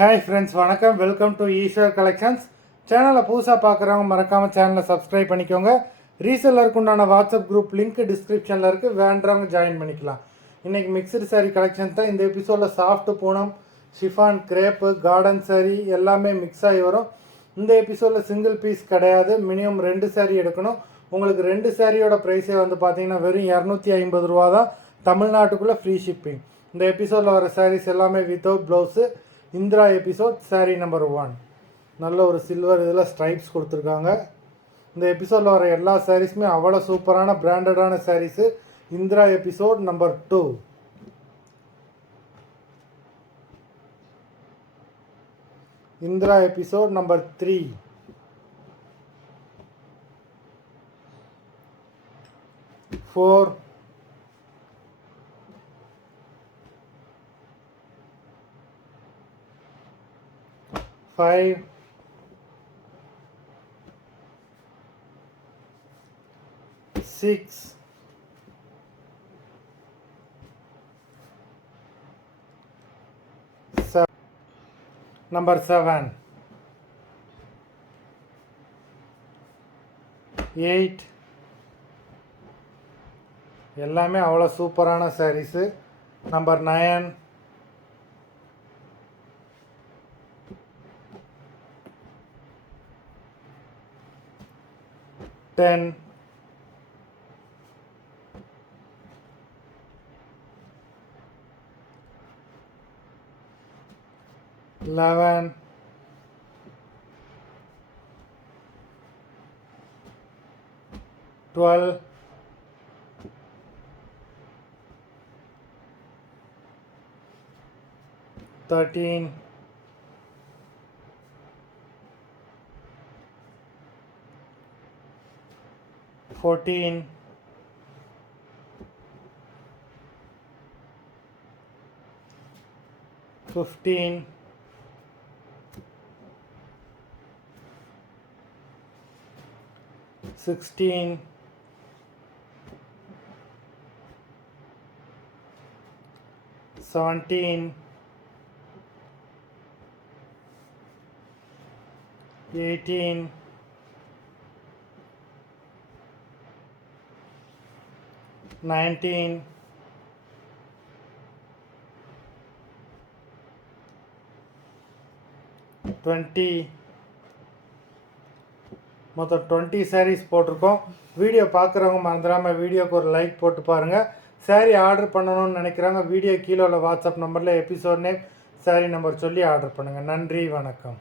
Hi friends, வணக்கம். Welcome to Eswar collections. சேனலை புதுசாக பார்க்குறவங்க மறக்காமல் சேனலை சப்ஸ்கிரைப் பண்ணிக்கோங்க. ரீசெல்லருக்கு உண்டான வாட்ஸ்அப் குரூப் லிங்க் டிஸ்கிரிப்ஷனில் இருக்குது, வேண்டவங்க ஜாயின் பண்ணிக்கலாம். இன்றைக்கி மிக்சடு சாரீ கலெக்ஷன் தான். இந்த எபிசோடில் சாஃப்ட் Poonam, chiffon, crepe, garden sari எல்லாமே மிக்ஸ் ஆகி வரும். இந்த எபிசோடில் சிங்கிள் பீஸ் கிடையாது, மினிமம் 2 சாரீ எடுக்கணும். உங்களுக்கு 2 சாரியோட ப்ரைஸே வந்து பார்த்தீங்கன்னா வெறும் 250 ரூபா தான். தமிழ்நாட்டுக்குள்ளே ஃப்ரீ ஷிப்பிங். இந்த எபிசோடில் வர சாரீஸ் எல்லாமே வித்தவுட் ப்ளவுஸு. இந்திரா எபிசோட் சாரீ நம்பர் 1 நல்ல ஒரு சில்வர் இதில் ஸ்ட்ரைப்ஸ் கொடுத்துருக்காங்க. இந்த எபிசோடில் வர எல்லா சாரீஸுமே அவ்வளோ சூப்பரான பிராண்டடான saris. Indira episode number 2. Indira episode number 3. Four, 5, 6, number 7, 8 எல்லாமே அவ்வளோ சூப்பரான சாரீஸு. நம்பர் 9, 10, 11, 12, 13, 14, 15, 16, 17, 18, 19, 20. மொத்தம் 20 சாரீஸ் போட்டிருக்கோம். வீடியோ பார்க்குறவங்க மறந்துடாமல் வீடியோக்கு ஒரு லைக் போட்டு பாருங்கள். சாரீ ஆர்டர் பண்ணணும்னு நினைக்கிறாங்க, வீடியோ கீழே உள்ள வாட்ஸ்அப் நம்பரில் எபிசோட் நேம், சாரீ நம்பர் சொல்லி ஆர்டர் பண்ணுங்கள். நன்றி, வணக்கம்.